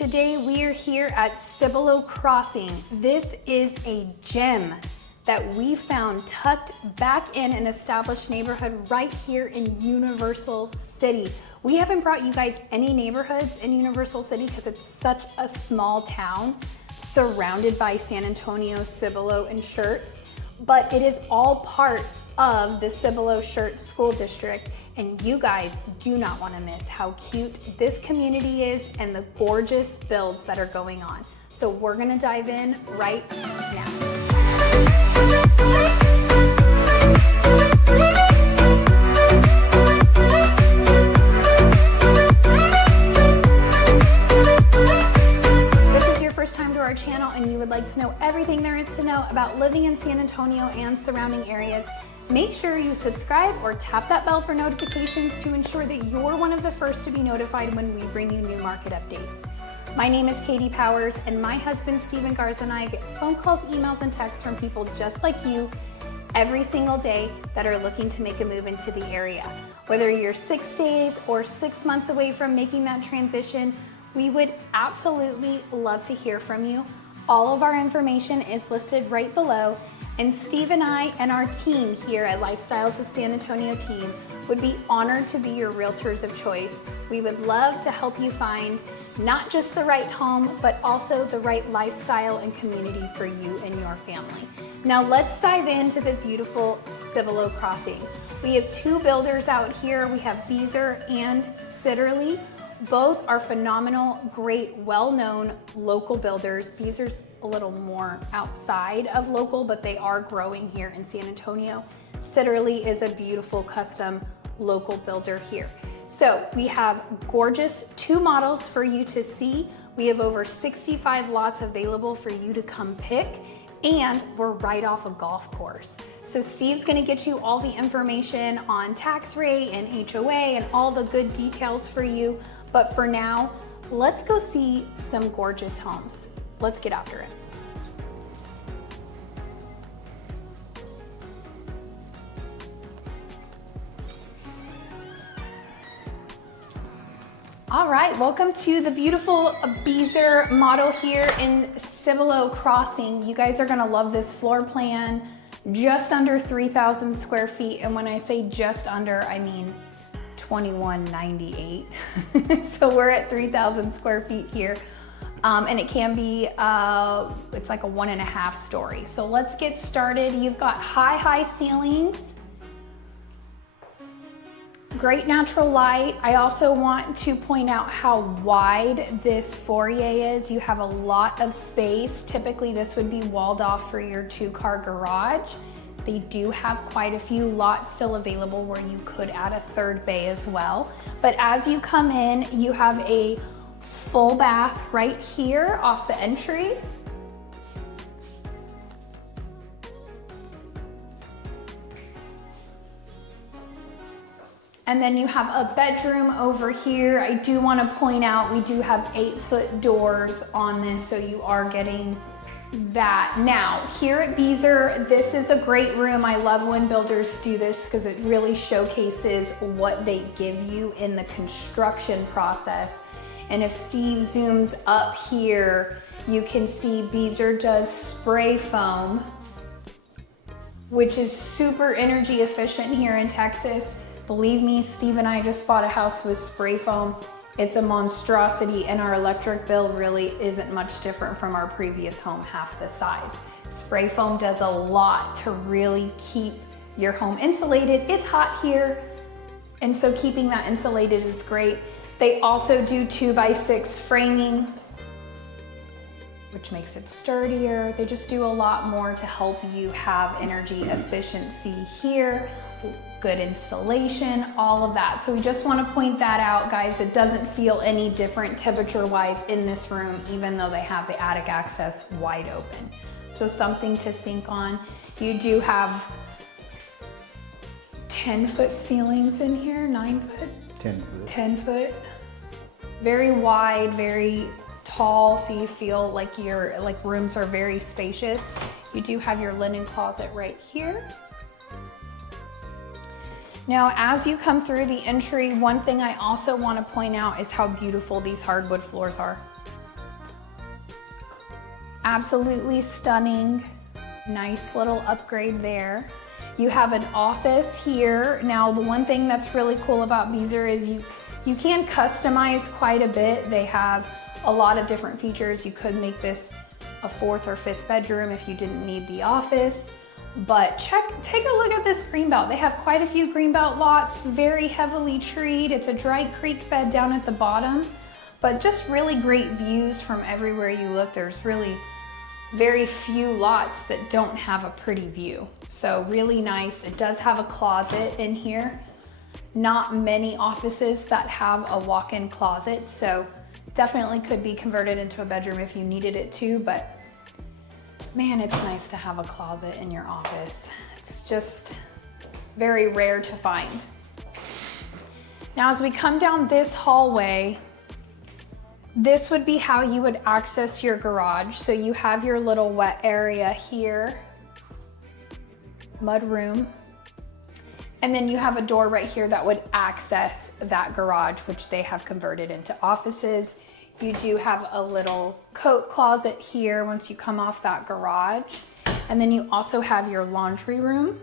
Today we are here at Cibolo Crossing. This is a gem that we found tucked back in an established neighborhood right here in Universal City. We haven't brought you guys any neighborhoods in Universal City because it's such a small town surrounded by San Antonio, Cibolo, and Schertz, but it is all part of the Cibolo Schertz School District, and you guys do not want to miss how cute this community is and the gorgeous builds that are going on. So we're going to dive in right now. First time to our channel and you would like to know everything there is to know about living in San Antonio and surrounding areas, make sure you subscribe or tap that bell for notifications to ensure that you're one of the first to be notified when we bring you new market updates. My name is Katie Powers, and my husband Steven Garza and I get phone calls, emails, and texts from people just like you every single day that are looking to make a move into the area. Whether you're 6 days or 6 months away from making that transition, we would absolutely love to hear from you. All of our information is listed right below, and Steve and I and our team here at Lifestyles of San Antonio team would be honored to be your realtors of choice. We would love to help you find not just the right home, but also the right lifestyle and community for you and your family. Now let's dive into the beautiful Cibolo Crossing. We have two builders out here. We have Beazer and Sitterly. Both are phenomenal, great, well-known local builders. Beazer's a little more outside of local, but they are growing here in San Antonio. Sitterly is a beautiful custom local builder here. So we have gorgeous two models for you to see. We have over 65 lots available for you to come pick, and we're right off a golf course. So Steve's gonna get you all the information on tax rate and HOA and all the good details for you. But for now, let's go see some gorgeous homes. Let's get after it. All right, welcome to the beautiful Beazer model here in Cibolo Crossing. You guys are gonna love this floor plan. Just under 3,000 square feet. And when I say just under, I mean 2198. So we're at 3,000 square feet here. And it can be, it's like a 1.5 story. So let's get started. You've got high ceilings. Great natural light. I also want to point out how wide this foyer is. You have a lot of space. Typically this would be walled off for your 2-car garage. They do have quite a few lots still available where you could add a 3rd bay as well. But as you come in, you have a full bath right here off the entry. And then you have a bedroom over here. I do want to point out we do have 8-foot doors on this, so you are getting that. Now, here at Beazer, this is a great room. I love when builders do this because it really showcases what they give you in the construction process. And if Steve zooms up here, you can see Beazer does spray foam, which is super energy efficient here in Texas. Believe me, Steve and I just bought a house with spray foam. It's a monstrosity, and our electric bill really isn't much different from our previous home, half the size. Spray foam does a lot to really keep your home insulated. It's hot here, and so keeping that insulated is great. They also do 2x6 framing, which makes it sturdier. They just do a lot more to help you have energy efficiency here. Good insulation, all of that. So we just want to point that out, guys. It doesn't feel any different temperature-wise in this room, even though they have the attic access wide open. So something to think on. You do have 10-foot ceilings in here, 9-foot? 10 foot. 10 foot. Very wide, very tall, so you feel like your rooms are very spacious. You do have your linen closet right here. Now, as you come through the entry, one thing I also want to point out is how beautiful these hardwood floors are. Absolutely stunning. Nice little upgrade there. You have an office here. Now, the one thing that's really cool about Beazer is you can customize quite a bit. They have a lot of different features. You could make this a 4th or 5th bedroom if you didn't need the office. But take a look at this Greenbelt. They have quite a few Greenbelt lots, very heavily treed. It's a dry creek bed down at the bottom, but just really great views from everywhere you look. There's really very few lots that don't have a pretty view. So really nice. It does have a closet in here. Not many offices that have a walk-in closet, so definitely could be converted into a bedroom if you needed it to, but man, it's nice to have a closet in your office. It's just very rare to find. Now, as we come down this hallway, this would be how you would access your garage. So you have your little wet area here, mud room, and then you have a door right here that would access that garage, which they have converted into offices. You do have a little coat closet here once you come off that garage. And then you also have your laundry room.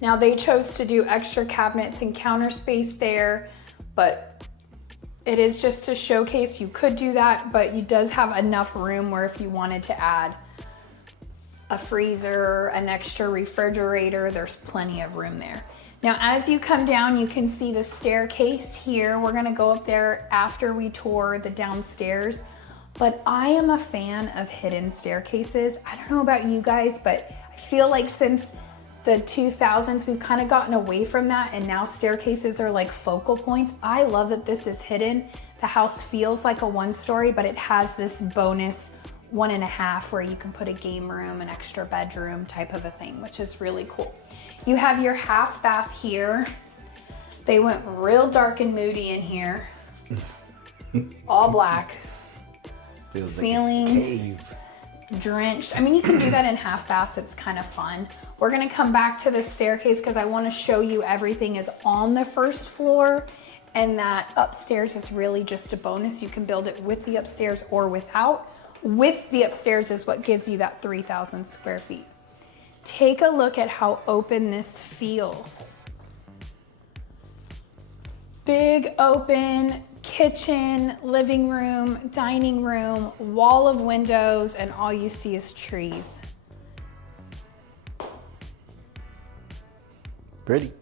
Now, they chose to do extra cabinets and counter space there, but it is just to showcase. You could do that, but it does have enough room where if you wanted to add a freezer, an extra refrigerator, there's plenty of room there. Now, as you come down, you can see the staircase here. We're gonna go up there after we tour the downstairs, but I am a fan of hidden staircases. I don't know about you guys, but I feel like since the 2000s, we've kind of gotten away from that, and now staircases are like focal points. I love that this is hidden. The house feels like a 1-story, but it has this bonus 1.5 where you can put a game room, an extra bedroom type of a thing, which is really cool. You have your half bath here. They went real dark and moody in here. All black. Feels ceiling like a cave. Drenched. I mean, you can do that in half baths. It's kind of fun. We're gonna come back to the staircase because I want to show you everything is on the first floor, and that upstairs is really just a bonus. You can build it with the upstairs or without. With the upstairs is what gives you that 3,000 square feet. Take a look at how open this feels. Big open kitchen, living room, dining room, wall of windows, and all you see is trees. Pretty.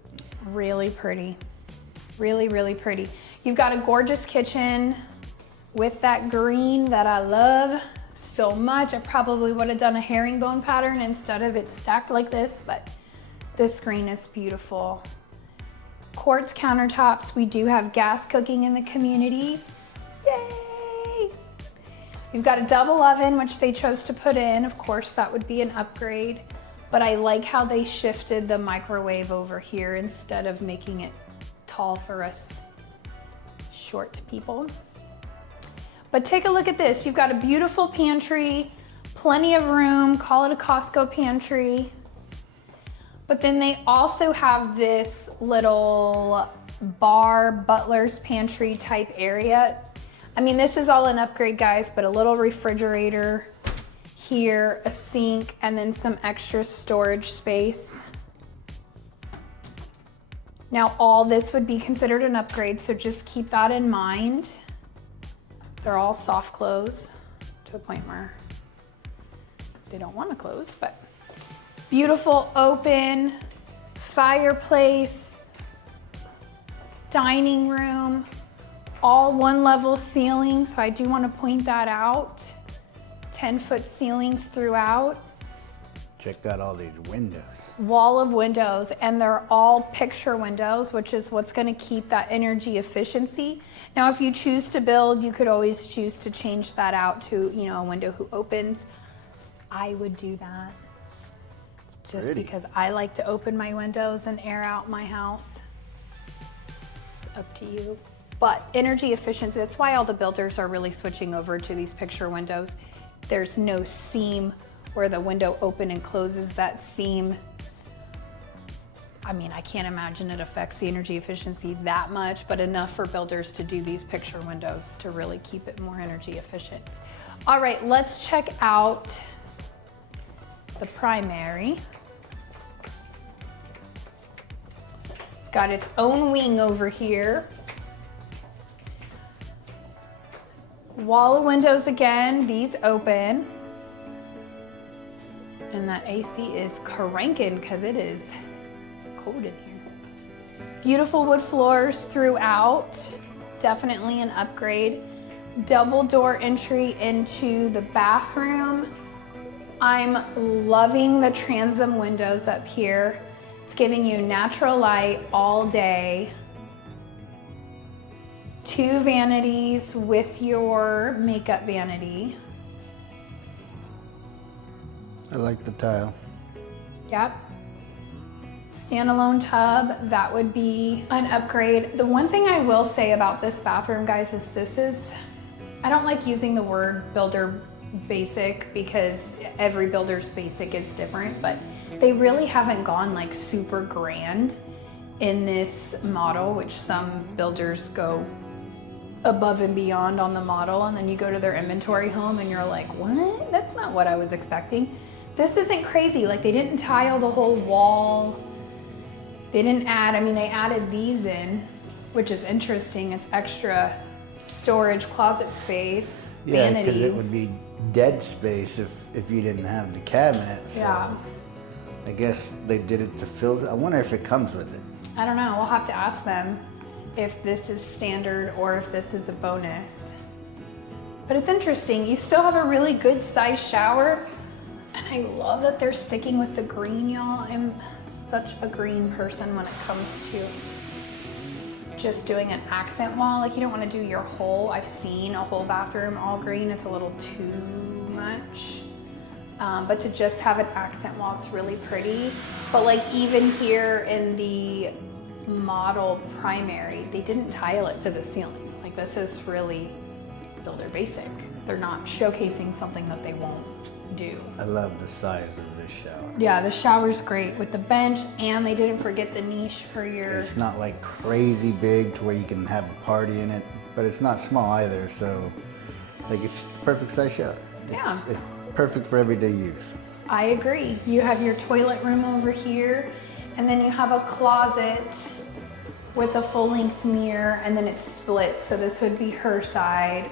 Really pretty. Really, really pretty. You've got a gorgeous kitchen with that green that I love so much. I probably would have done a herringbone pattern instead of it stacked like this, but this green is beautiful. Quartz countertops. We do have gas cooking in the community. Yay! You've got a double oven, which they chose to put in. Of course, that would be an upgrade, but I like how they shifted the microwave over here instead of making it tall for us short people. But take a look at this. You've got a beautiful pantry, plenty of room, call it a Costco pantry. But then they also have this little bar, butler's pantry type area. I mean, this is all an upgrade, guys, but a little refrigerator here, a sink, and then some extra storage space. Now, all this would be considered an upgrade, so just keep that in mind. They're all soft close to a point where they don't want to close, but beautiful open fireplace, dining room, all 1-level ceiling. So I do want to point that out. 10-foot ceilings throughout. Check out all these windows. Wall of windows, and they're all picture windows, which is what's going to keep that energy efficiency. Now, if you choose to build, you could always choose to change that out to, you know, a window who opens. I would do that just Pretty. because I like to open my windows and air out my house. Up to you. But energy efficiency, that's why all the builders are really switching over to these picture windows. There's no seam where the window open and closes. That seam I mean, I can't imagine it affects the energy efficiency that much, but enough for builders to do these picture windows to really keep it more energy efficient. All right, let's check out the primary. It's got its own wing over here. Wall of windows again, these open. And that AC is cranking because it is cold in here. Beautiful wood floors throughout, definitely an upgrade. Double door entry into the bathroom. I'm loving the transom windows up here. It's giving you natural light all day. 2 vanities with your makeup vanity. I like the tile. Yep. Standalone tub, that would be an upgrade. The one thing I will say about this bathroom, guys, is this is, I don't like using the word builder basic because every builder's basic is different, but they really haven't gone like super grand in this model, which some builders go above and beyond on the model, and then you go to their inventory home and you're like, what? That's not what I was expecting. This isn't crazy. Like, they didn't tile the whole wall. They didn't add, I mean, they added these in, which is interesting. It's extra storage closet space, Yeah, vanity. because it would be dead space if you didn't have the cabinets. So Yeah. I guess they did it to fill. I wonder if it comes with it. I don't know. We'll have to ask them if this is standard or if this is a bonus. But it's interesting. You still have a really good size shower. And I love that they're sticking with the green, y'all. I'm such a green person when it comes to just doing an accent wall. Like, you don't want to do your whole, I've seen a whole bathroom all green. It's a little too much. But to just have an accent wall, it's really pretty. But like, even here in the model primary, they didn't tile it to the ceiling. Like, this is really builder basic. They're not showcasing something that they won't do. I love the size of this shower. Yeah, the shower's great with the bench, and they didn't forget the niche for your... It's not like crazy big to where you can have a party in it, but it's not small either, so like, it's the perfect size shower. Yeah. It's perfect for everyday use. I agree. You have your toilet room over here, and then you have a closet with a full-length mirror, and then it's split, so this would be her side,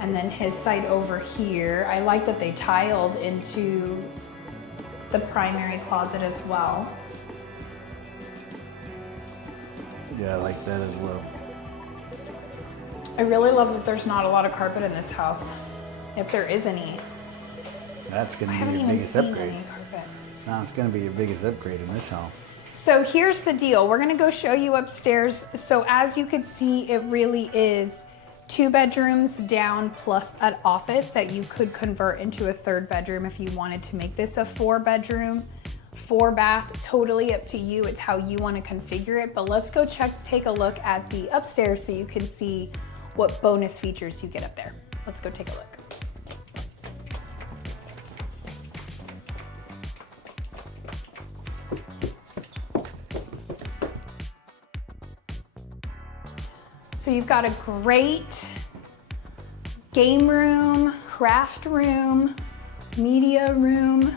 and then his side over here. I like that they tiled into the primary closet as well. Yeah, I like that as well. I really love that there's not a lot of carpet in this house, if there is any. That's I gonna be haven't your even biggest seen upgrade. any carpet. No, it's gonna be your biggest upgrade in this home. So here's the deal. We're gonna go show you upstairs. So as you can see, it really is 2 bedrooms down plus an office that you could convert into a 3rd bedroom if you wanted to make this a 4-bedroom, 4-bath, totally up to you. It's how you want to configure it. But let's go take a look at the upstairs so you can see what bonus features you get up there. Let's go take a look. So you've got a great game room, craft room, media room,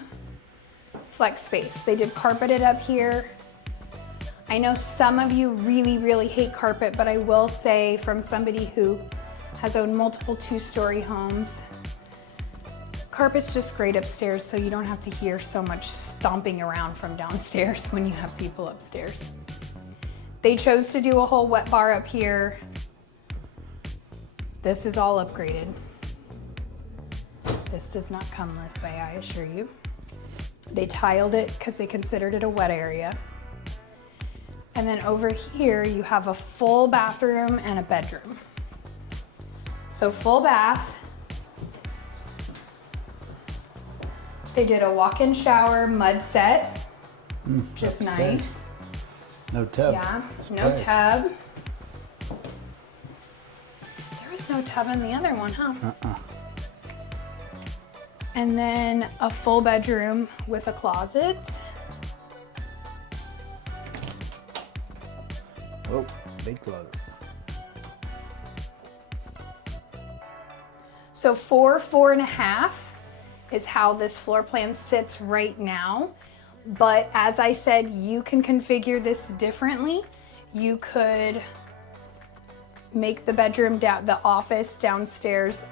flex space. They did carpet it up here. I know some of you really, really hate carpet, but I will say, from somebody who has owned multiple 2-story homes, carpet's just great upstairs, so you don't have to hear so much stomping around from downstairs when you have people upstairs. They chose to do a whole wet bar up here. This is all upgraded. This does not come this way, I assure you. They tiled it because they considered it a wet area. And then over here, you have a full bathroom and a bedroom. So full bath. They did a walk-in shower mud set, just nice. No tub. Yeah, no tub. There was no tub in the other one, huh? And then a full bedroom with a closet. Oh, big closet. So 4.5 is how this floor plan sits right now. But as I said, you can configure this differently. You could make the bedroom down, the office downstairs,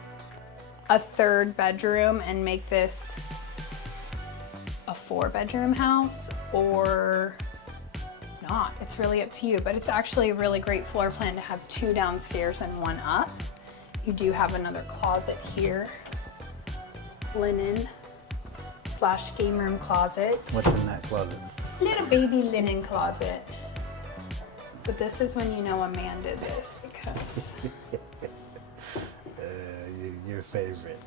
a 3rd bedroom and make this a 4-bedroom house, or not. It's really up to you, but it's actually a really great floor plan to have 2 downstairs and 1 up. You do have another closet here, linen / game room closet. What's in that closet? Little baby linen closet. But this is when you know a man did this, because Your favorite.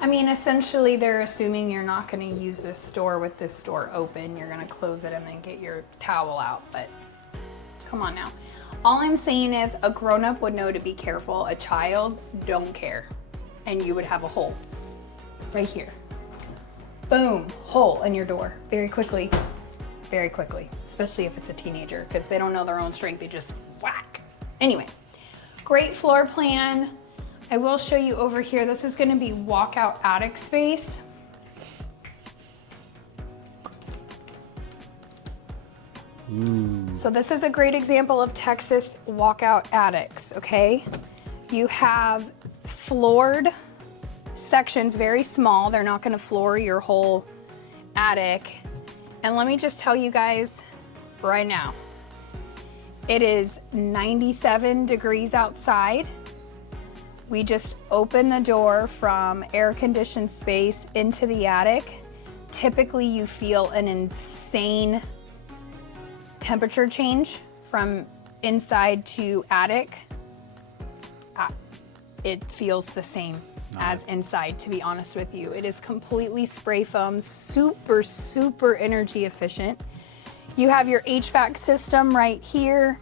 I mean, essentially they're assuming you're not going to use this door with this door open. You're going to close it and then get your towel out, but come on now. All I'm saying is a grown-up would know to be careful. A child don't care. And you would have a hole right here. Boom, hole in your door very quickly, especially if it's a teenager, because they don't know their own strength. They just whack. Anyway, great floor plan. I will show you over here. This is going to be walkout attic space. So this is a great example of Texas walkout attics, okay? You have floored sections, very small. They're not gonna floor your whole attic. And let me just tell you guys right now, it is 97 degrees outside. We just opened the door from air-conditioned space into the attic. Typically you feel an insane temperature change from inside to attic. It feels the same as inside, to be honest with you. It is completely spray foam, super, super energy efficient. You have your HVAC system right here,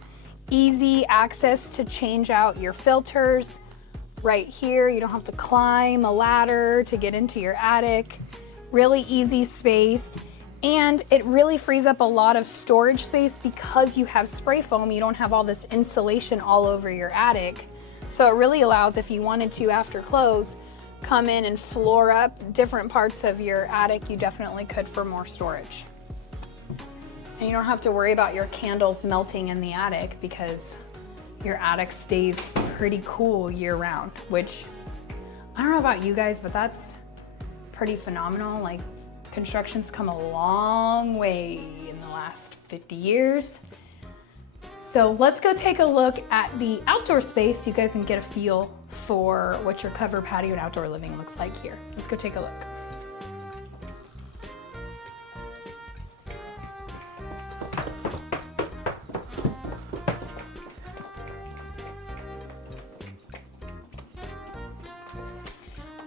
easy access to change out your filters right here. You don't have to climb a ladder to get into your attic. Really easy space. And it really frees up a lot of storage space because you have spray foam. You don't have all this insulation all over your attic. So it really allows, if you wanted to after close, come in and floor up different parts of your attic. You definitely could for more storage. And you don't have to worry about your candles melting in the attic because your attic stays pretty cool year round, which I don't know about you guys, but that's pretty phenomenal. Like, construction's come a long way in the last 50 years. So let's go take a look at the outdoor space. You guys can get a feel for what your covered patio and outdoor living looks like here. Let's go take a look.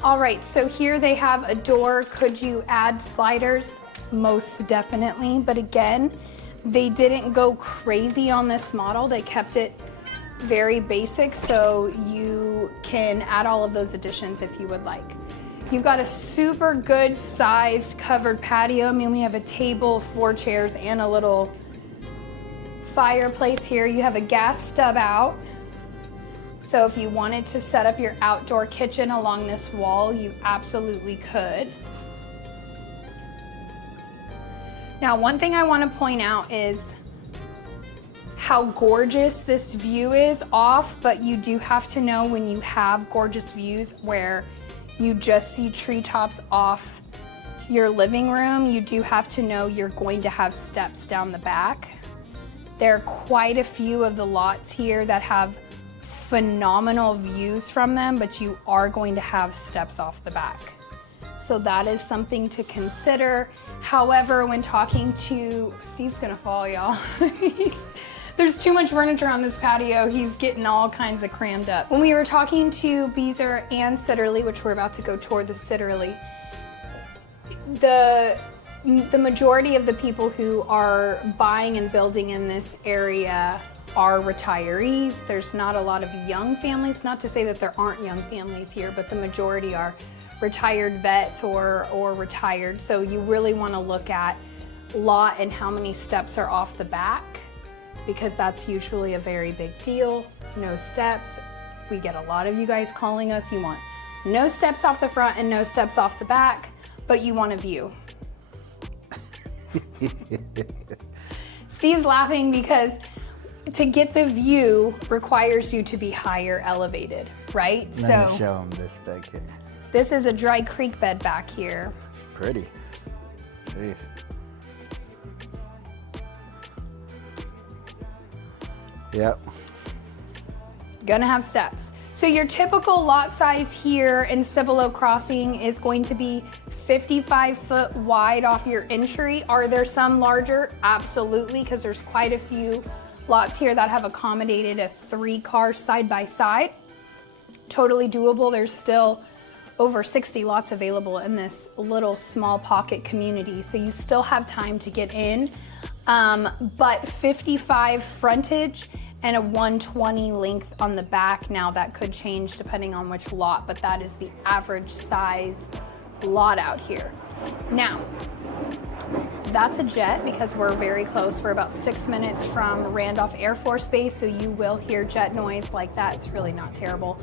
All right, so here they have a door. Could you add sliders? Most definitely, but again, they didn't go crazy on this model. They kept it very basic, so you can add all of those additions if you would like. You've got a super good sized covered patio. I mean, we have a table, 4 chairs, and a little fireplace here. You have a gas stub out. So if you wanted to set up your outdoor kitchen along this wall, you absolutely could. Now, one thing I want to point out is how gorgeous this view is off, but you do have to know when you have gorgeous views where you just see treetops off your living room, you do have to know you're going to have steps down the back. There are quite a few of the lots here that have phenomenal views from them, but you are going to have steps off the back. So that is something to consider. However, when talking to, Steve's gonna fall, y'all. There's too much furniture on this patio. He's getting all kinds of crammed up. When we were talking to Beezer and Sitterly, which we're about to go tour the Sitterly, the majority of the people who are buying and building in this area are retirees. There's not a lot of young families, not to say that there aren't young families here, but the majority are retired vets or retired. So you really want to look at lot and how many steps are off the back, because that's usually a very big deal. No steps. We get a lot of you guys calling us. You want no steps off the front and no steps off the back, but you want a view. Steve's laughing because to get the view requires you to be higher elevated, right? Let me show them this back here. This is a dry creek bed back here. Pretty. Jeez. Yep. Gonna have steps. So your typical lot size here in Cibolo Crossing is going to be 55 foot wide off your entry. Are there some larger? Absolutely, because there's quite a few lots here that have accommodated a 3-car side-by-side. Totally doable. There's still over 60 lots available in this little small pocket community, so you still have time to get in. But 55 frontage and a 120 length on the back. Now that could change depending on which lot, but that is the average size lot out here. Now, that's a jet because we're very close. We're about 6 minutes from Randolph Air Force Base, so you will hear jet noise like that. It's really not terrible.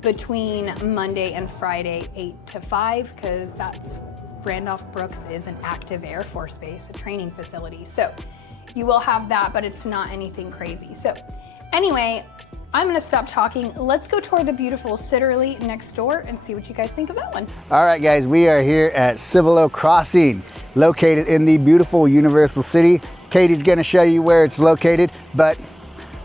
Between Monday and Friday, 8 to 5, because that's Randolph Brooks is an active Air Force Base, a training facility. So you will have that, but it's not anything crazy. So anyway, I'm gonna stop talking. Let's go tour the beautiful Sitterly next door and see what you guys think of that one. All right, guys, we are here at Cibolo Crossing, located in the beautiful Universal City. Katie's gonna show you where it's located, but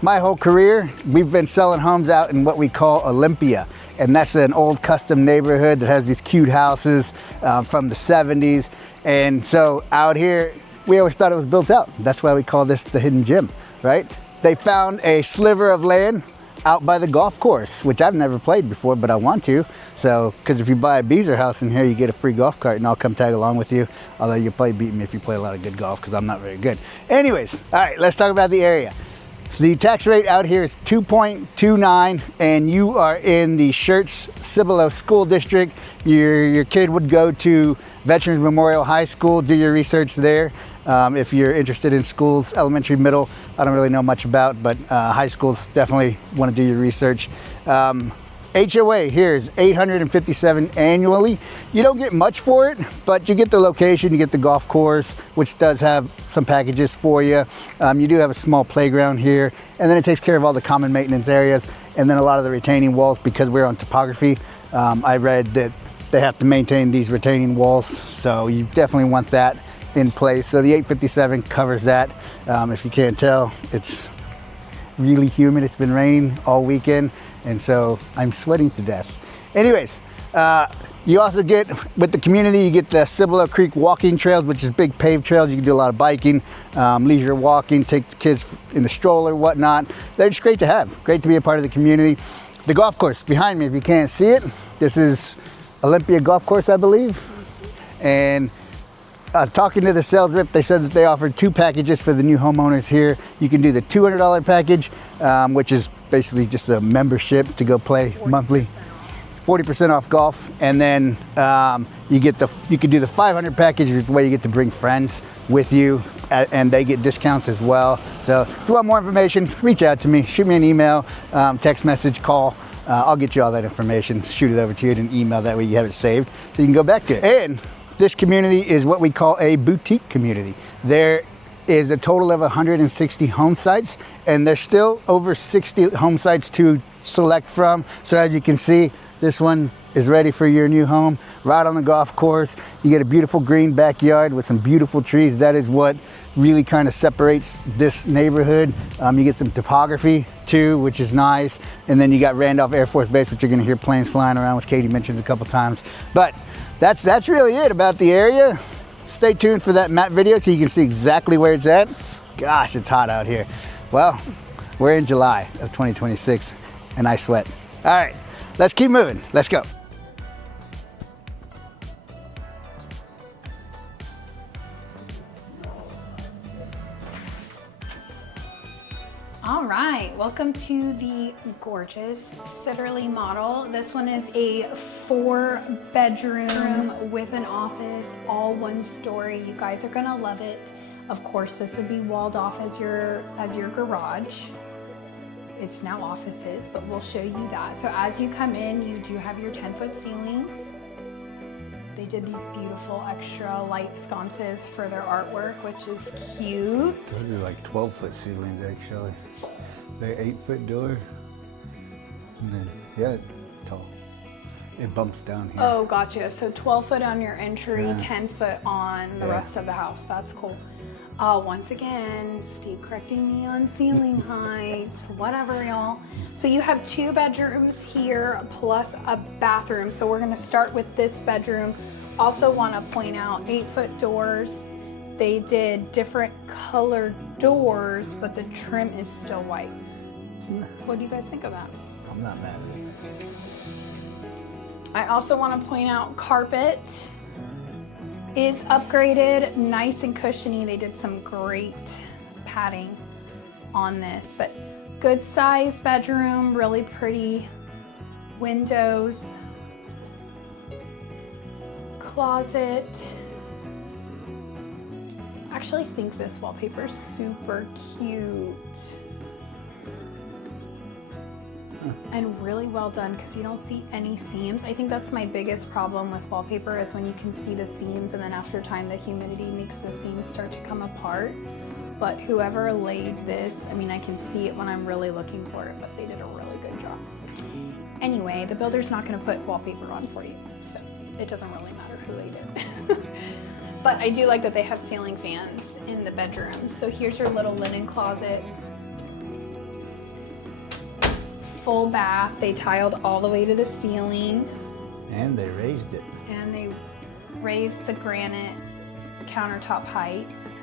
my whole career, we've been selling homes out in what we call Olympia. And that's an old custom neighborhood that has these cute houses from the 70s. And so out here, we always thought it was built out. That's why we call this the hidden gem, right? They found a sliver of land out by the golf course, which I've never played before, but I want to. So, because if you buy a Beezer house in here, you get a free golf cart and I'll come tag along with you. Although you'll probably beat me if you play a lot of good golf because I'm not very good. Anyways, all right, let's talk about the area. The tax rate out here is 2.29 and you are in the Schertz Cibolo School District. Your kid would go to Veterans Memorial High School, do your research there. If you're interested in schools, elementary, middle, I don't really know much about, but high schools definitely want to do your research. HOA here is $857 annually. You don't get much for it, but you get the location, you get the golf course, which does have some packages for you. You do have a small playground here, and then it takes care of all the common maintenance areas, and then a lot of the retaining walls because we're on topography. I read that they have to maintain these retaining walls, so you definitely want that in place. So the 857 covers that. If you can't tell, it's really humid. It's been raining all weekend, and so I'm sweating to death. Anyways, you also get, with the community, you get the Cibolo Creek walking trails, which is big paved trails. You can do a lot of biking, leisure walking, take the kids in the stroller, whatnot. They're just great to have, great to be a part of the community. The golf course behind me, if you can't see it, this is Olympia Golf Course, I believe. And talking to the sales rep, they said that they offered 2 packages for the new homeowners here. You can do the $200 package, which is basically just a membership to go play monthly, 40% off golf, and then you can do the 500 package, which is where you get to bring friends with you, and they get discounts as well. So if you want more information, reach out to me, shoot me an email, text message, call. I'll get you all that information, shoot it over to you in an email. That way you have it saved so you can go back to it. And this community is what we call a boutique community. There is a total of 160 home sites, and there's still over 60 home sites to select from. So as you can see, this one is ready for your new home, right on the golf course. You get a beautiful green backyard with some beautiful trees. That is what really kind of separates this neighborhood. You get some topography too, which is nice. And then you got Randolph Air Force Base, which you're gonna hear planes flying around, which Katie mentions a couple times. But that's really it about the area. Stay tuned for that map video so you can see exactly where it's at. Gosh, it's hot out here. Well, we're in July of 2026 and I sweat. All right, let's keep moving. Let's go. All right, welcome into the gorgeous Cibolo model. This one is a 4-bedroom with an office, all 1 story. You guys are gonna love it. Of course, this would be walled off as your garage. It's now offices, but we'll show you that. So as you come in, you do have your 10-foot ceilings. They did these beautiful extra light sconces for their artwork, which is cute. Those are like 12-foot ceilings, actually. They're 8-foot door. And then, yeah, tall. It bumps down here. Oh, gotcha. So 12-foot on your entry, Yeah. 10-foot on the rest of the house. That's cool. Once again, Steve correcting me on ceiling heights, whatever, y'all. So you have 2 bedrooms here plus a bathroom. So we're gonna start with this bedroom. Also wanna point out 8-foot doors. They did different colored doors, but the trim is still white. What do you guys think of that? I'm not mad at it. I also wanna point out carpet is upgraded, nice and cushiony. They did some great padding on this, but good size bedroom, really pretty windows, closet. I actually think this wallpaper is super cute. And really well done because you don't see any seams. I think that's my biggest problem with wallpaper is when you can see the seams and then after time the humidity makes the seams start to come apart. But whoever laid this, I mean, I can see it when I'm really looking for it, but they did a really good job. Anyway, the builder's not gonna put wallpaper on for you, so it doesn't really matter who laid it. But I do like that they have ceiling fans in the bedroom. So here's your little linen closet. Full bath. They tiled all the way to the ceiling. And they raised it. And they raised the granite countertop heights,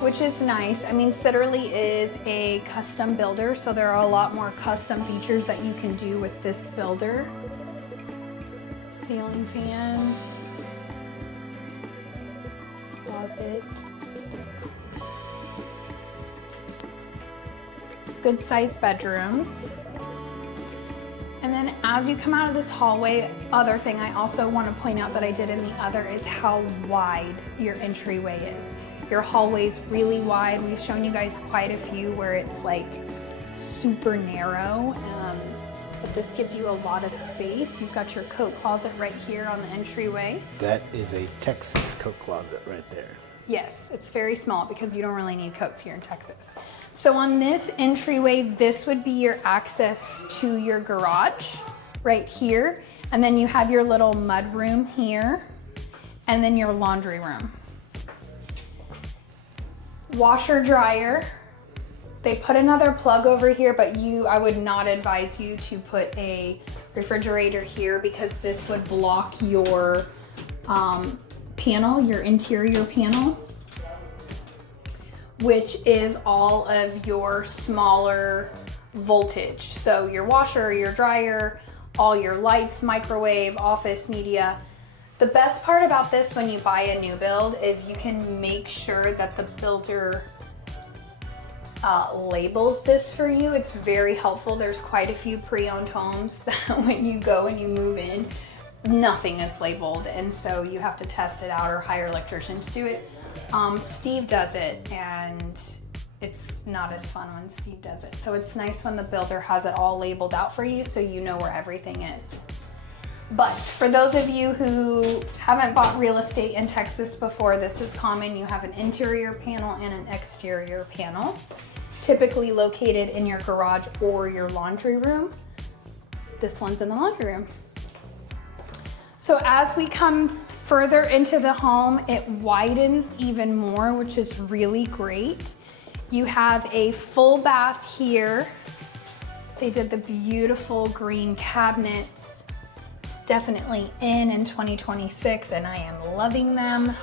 which is nice. I mean, Cibolo is a custom builder, so there are a lot more custom features that you can do with this builder. Ceiling fan, closet. Good sized bedrooms. And then as you come out of this hallway, other thing I also want to point out that I did in the other is how wide your entryway is. Your hallway's really wide. We've shown you guys quite a few where it's like super narrow, but this gives you a lot of space. You've got your coat closet right here on the entryway. That is a Texas coat closet right there. Yes, it's very small because you don't really need coats here in Texas. So on this entryway, this would be your access to your garage right here. And then you have your little mud room here and then your laundry room. Washer dryer. They put another plug over here, but I would not advise you to put a refrigerator here because this would block your panel, your interior panel, which is all of your smaller voltage. So your washer, your dryer, all your lights, microwave, office media. The best part about this when you buy a new build is you can make sure that the builder labels this for you. It's very helpful. There's quite a few pre-owned homes that when you go and you move in, nothing is labeled, and so you have to test it out or hire an electrician to do it. Steve does it, and it's not as fun when Steve does it. So it's nice when the builder has it all labeled out for you so you know where everything is. But for those of you who haven't bought real estate in Texas before, this is common. You have an interior panel and an exterior panel, typically located in your garage or your laundry room. This one's in the laundry room. So as we come further into the home, it widens even more, which is really great. You have a full bath here. They did the beautiful green cabinets. It's definitely in 2026, and I am loving them.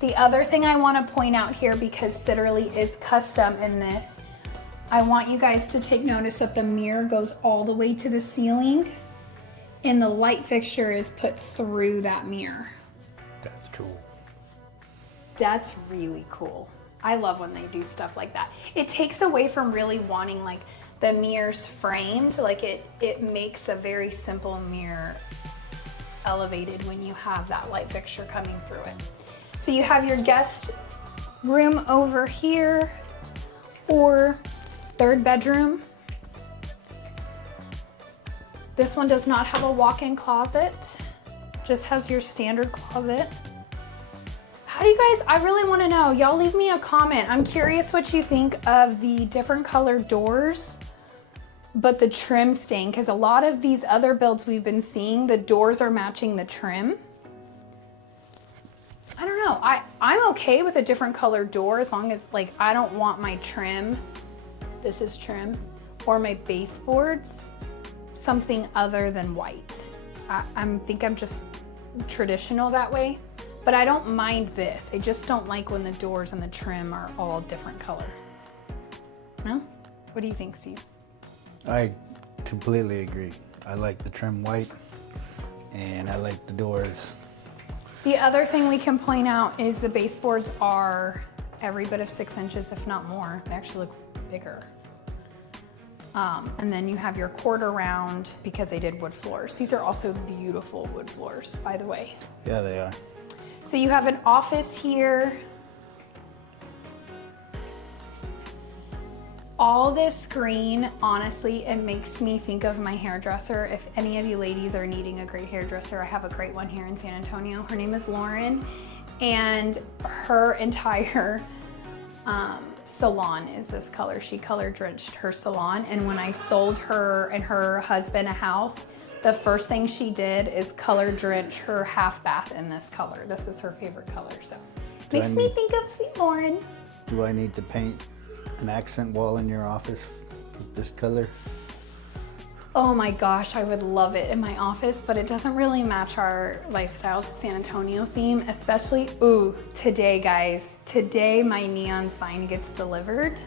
The other thing I want to point out here, because Cibolo is custom in this, I want you guys to take notice that the mirror goes all the way to the ceiling, and the light fixture is put through that mirror. That's cool. That's really cool. I love when they do stuff like that. It takes away from really wanting like the mirrors framed. Like it makes a very simple mirror elevated when you have that light fixture coming through it. So you have your guest room over here, or third bedroom. This one does not have a walk-in closet, just has your standard closet. How do you guys, I really wanna know, y'all leave me a comment. I'm curious what you think of the different colored doors, but the trim staying, because a lot of these other builds we've been seeing, the doors are matching the trim. I don't know, I'm okay with a different colored door as long as like, I don't want my trim, this is trim, or my baseboards, something other than white. I think I'm just traditional that way, but I don't mind this. I just don't like when the doors and the trim are all different color. No? What do you think, Steve? I completely agree. I like the trim white and I like the doors. The other thing we can point out is the baseboards are every bit of 6 inches, if not more. They actually look bigger. And then you have your quarter round because they did wood floors. These are also beautiful wood floors, by the way. Yeah, they are. So you have an office here. All this green, honestly, it makes me think of my hairdresser. If any of you ladies are needing a great hairdresser, I have a great one here in San Antonio. Her name is Lauren, and her entire salon is this color. She color drenched her salon, and when I sold her and her husband a house, the first thing she did is color drench her half bath in this color. This is her favorite color, so makes me think of sweet Lauren. Do I need to paint an accent wall in your office with this color? Oh my gosh, I would love it in my office, but it doesn't really match our Lifestyles of San Antonio theme, especially, ooh, today guys. Today my neon sign gets delivered.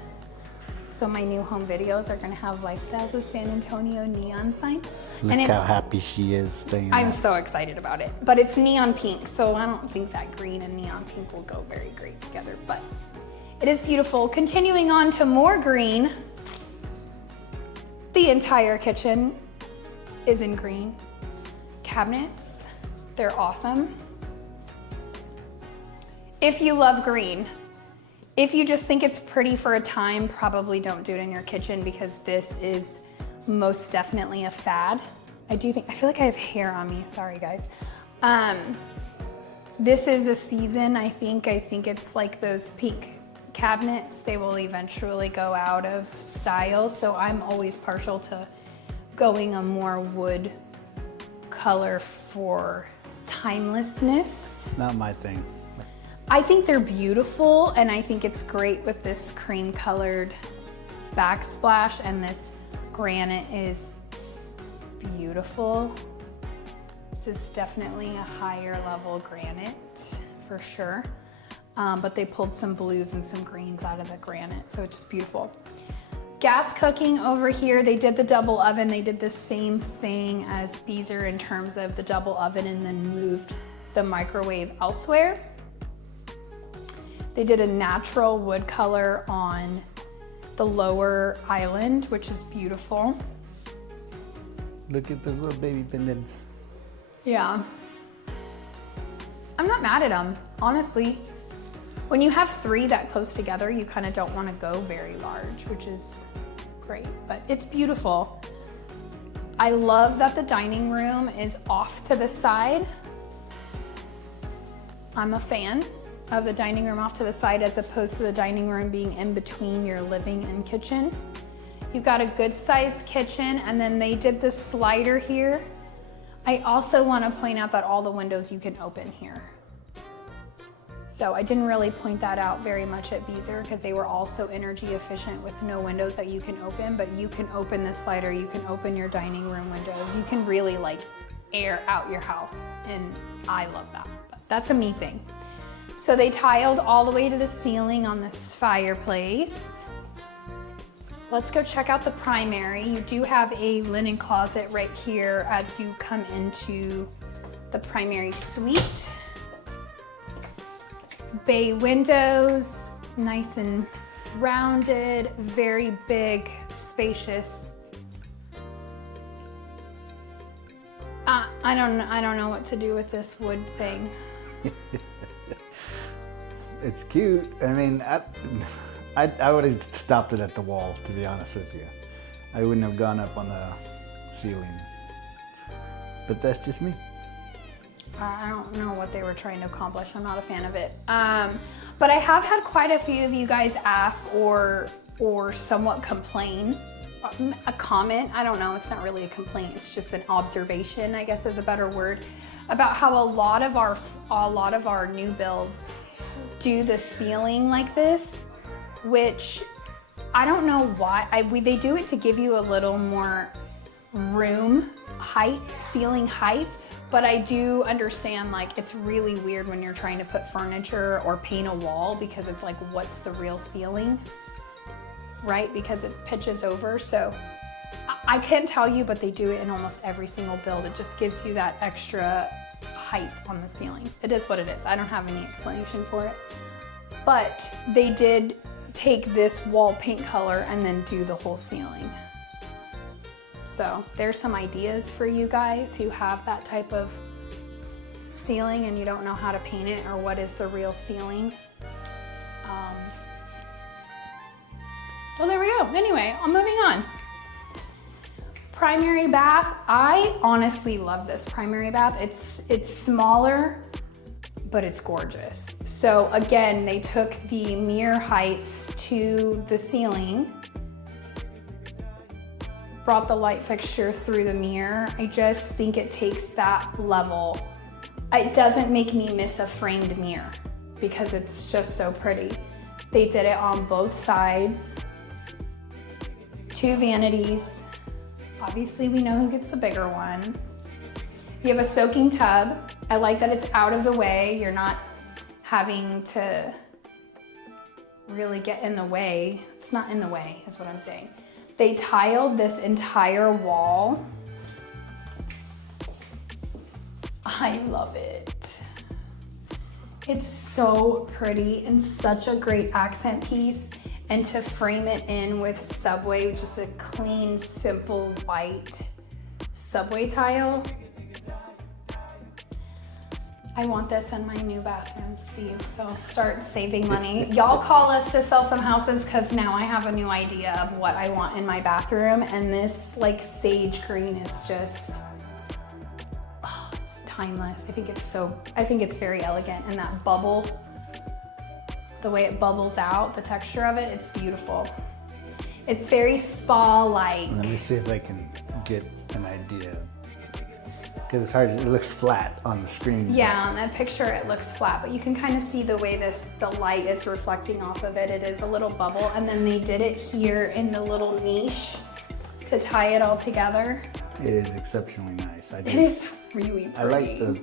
So my new home videos are gonna have Lifestyles of San Antonio neon sign. Look how happy she is saying I'm that. so excited about it, but it's neon pink, so I don't think that green and neon pink will go very great together, but it is beautiful. Continuing on to more green. The entire kitchen is in green. Cabinets, they're awesome. If you love green, if you just think it's pretty for a time, probably don't do it in your kitchen because this is most definitely a fad. I feel like I have hair on me, sorry guys. This is a season, I think it's like those pink cabinets, they will eventually go out of style, so I'm always partial to going a more wood color for timelessness. It's not my thing. I think they're beautiful, and I think it's great with this cream colored backsplash, and this granite is beautiful. This is definitely a higher level granite for sure. But they pulled some blues and some greens out of the granite, so it's just beautiful. Gas cooking over here, they did the double oven. They did the same thing as Beazer in terms of the double oven and then moved the microwave elsewhere. They did a natural wood color on the lower island, which is beautiful. Look at the little baby pendants. Yeah. I'm not mad at them, honestly. When you have 3 that close together, you kind of don't want to go very large, which is great, but it's beautiful. I love that the dining room is off to the side. I'm a fan of the dining room off to the side as opposed to the dining room being in between your living and kitchen. You've got a good sized kitchen, and then they did this slider here. I also want to point out that all the windows you can open here. So I didn't really point that out very much at Beazer because they were also energy efficient with no windows that you can open, but you can open this slider, you can open your dining room windows, you can really like air out your house, and I love that. But that's a me thing. So they tiled all the way to the ceiling on this fireplace. Let's go check out the primary. You do have a linen closet right here as you come into the primary suite. Bay windows, nice and rounded, very big, spacious. I don't know what to do with this wood thing. It's cute. I mean, I would have stopped it at the wall, to be honest with you. I wouldn't have gone up on the ceiling. But that's just me. I don't know what they were trying to accomplish. I'm not a fan of it. But I have had quite a few of you guys ask or somewhat complain. A comment, I don't know, it's not really a complaint, it's just an observation, I guess is a better word, about how a lot of our new builds do the ceiling like this, which I don't know why. They do it to give you a little more room height, ceiling height, but I do understand like it's really weird when you're trying to put furniture or paint a wall because it's like, what's the real ceiling? Right? Because it pitches over. So I can't tell you, but they do it in almost every single build. It just gives you that extra height on the ceiling. It is what it is. I don't have any explanation for it. But they did take this wall paint color and then do the whole ceiling. So there's some ideas for you guys who have that type of ceiling and you don't know how to paint it or what is the real ceiling. Well, there we go. Anyway, I'm moving on. Primary bath. I honestly love this primary bath. It's smaller, but it's gorgeous. So again, they took the mirror heights to the ceiling, brought the light fixture through the mirror. I just think it takes that level. It doesn't make me miss a framed mirror because it's just so pretty. They did it on both sides. 2 vanities. Obviously we know who gets the bigger one. You have a soaking tub. I like that it's out of the way. You're not having to really get in the way. It's not in the way, is what I'm saying. They tiled this entire wall. I love it. It's so pretty and such a great accent piece. And to frame it in with Subway, just a clean, simple, white Subway tile. I want this in my new bathroom, Steve, so I'll start saving money. Y'all call us to sell some houses because now I have a new idea of what I want in my bathroom. And this like sage green is just, oh, it's timeless. I think it's very elegant. And that bubble, the way it bubbles out, the texture of it, it's beautiful. It's very spa-like. Let me see if I can get an idea. Because it's hard, it looks flat on the screen. Yeah, on that picture it looks flat, but you can kind of see the way the light is reflecting off of it. It is a little bubble, and then they did it here in the little niche to tie it all together. It is exceptionally nice. It is really pretty. I like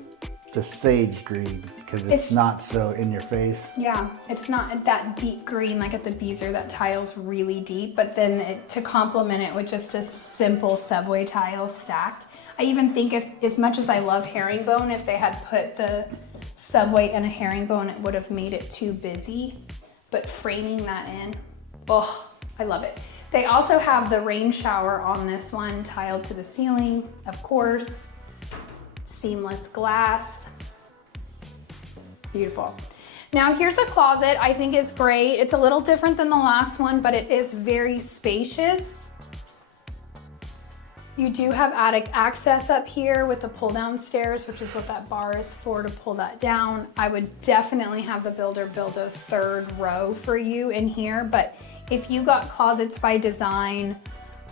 the sage green because it's not so in your face. Yeah, it's not that deep green like at the Beezer. That tile's really deep, but then to complement it with just a simple Subway tile stacked. I even think if, as much as I love herringbone, if they had put the Subway in a herringbone, it would have made it too busy. But framing that in, oh, I love it. They also have the rain shower on this one tiled to the ceiling, of course. Seamless glass. Beautiful. Now here's a closet I think is great. It's a little different than the last one, but it is very spacious. You do have attic access up here with the pull down stairs, which is what that bar is for, to pull that down. I would definitely have the builder build a 3rd row for you in here, but if you got Closets by Design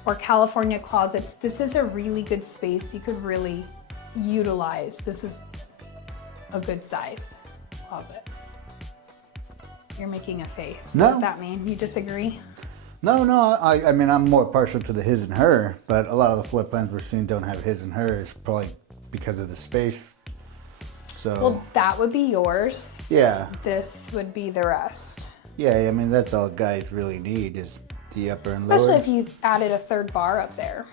or California Closets, this is a really good space you could really utilize. This is a good size closet. You're making a face. No. What does that mean? You disagree? No, I mean, I'm more partial to the his and her, but a lot of the floor plans we're seeing don't have his and her. It's probably because of the space. So. Well, that would be yours. Yeah. This would be the rest. Yeah, I mean, that's all guys really need is the upper and lower. Especially if you added a 3rd bar up there.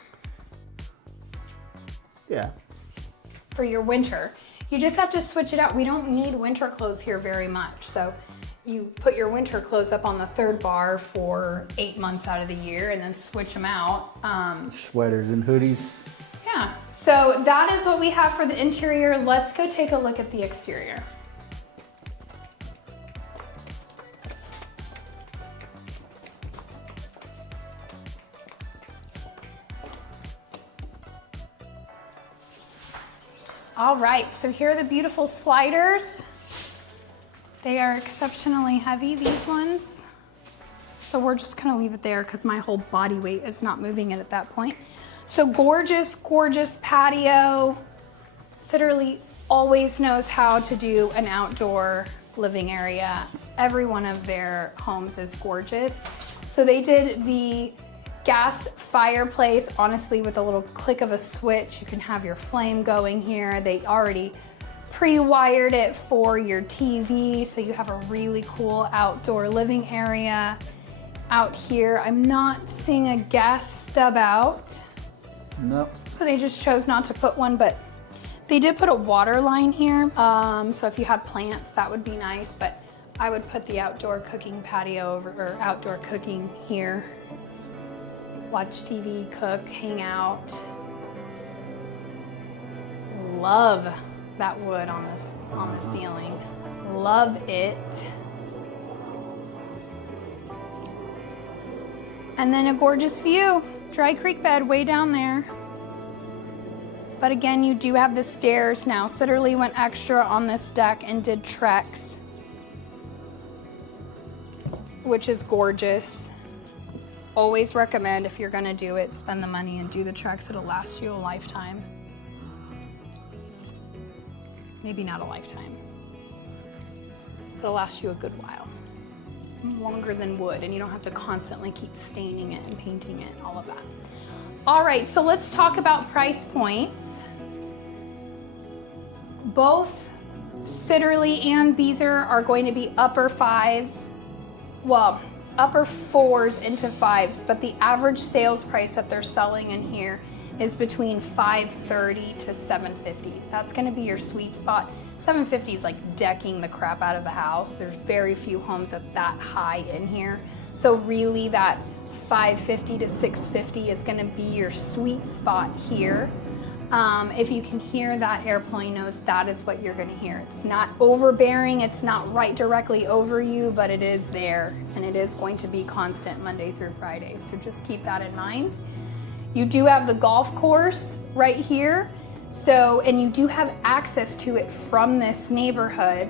Yeah. For your winter. You just have to switch it out. We don't need winter clothes here very much. So you put your winter clothes up on the third bar for 8 months out of the year and then switch them out. Sweaters and hoodies. Yeah, so that is what we have for the interior. Let's go take a look at the exterior. All right, so here are the beautiful sliders. They are exceptionally heavy, these ones. So we're just gonna leave it there because my whole body weight is not moving it at that point. So gorgeous, gorgeous patio. Sitterly always knows how to do an outdoor living area. Every one of their homes is gorgeous. So they did the gas fireplace, honestly, with a little click of a switch. You can have your flame going here. They already pre-wired it for your TV, so you have a really cool outdoor living area. Out here, I'm not seeing a gas stub out. Nope. So they just chose not to put one, but they did put a water line here. So if you had plants, that would be nice, but I would put the outdoor cooking patio over, or outdoor cooking here. Watch TV, cook, hang out. Love that wood on the ceiling. Love it. And then a gorgeous view. Dry creek bed way down there. But again, you do have the stairs now. Sitterly went extra on this deck and did Trex, which is gorgeous. Always recommend, if you're gonna do it, spend the money and do the Trex. It'll last you a lifetime. Maybe not a lifetime. It'll last you a good while. Longer than wood, and you don't have to constantly keep staining it and painting it, all of that. All right, so let's talk about price points. Both Sitterly and Beazer are going to be upper fives. Well, upper fours into fives, but the average sales price that they're selling in here is between $530 to $750. That's gonna be your sweet spot. $750 is like decking the crap out of the house. There's very few homes at that high in here. So really that $550 to $650 is gonna be your sweet spot here. If you can hear that airplane nose, that is what you're gonna hear. It's not overbearing, it's not right directly over you, but it is there, and it is going to be constant Monday through Friday. So just keep that in mind. You do have the golf course right here. So, and you do have access to it from this neighborhood.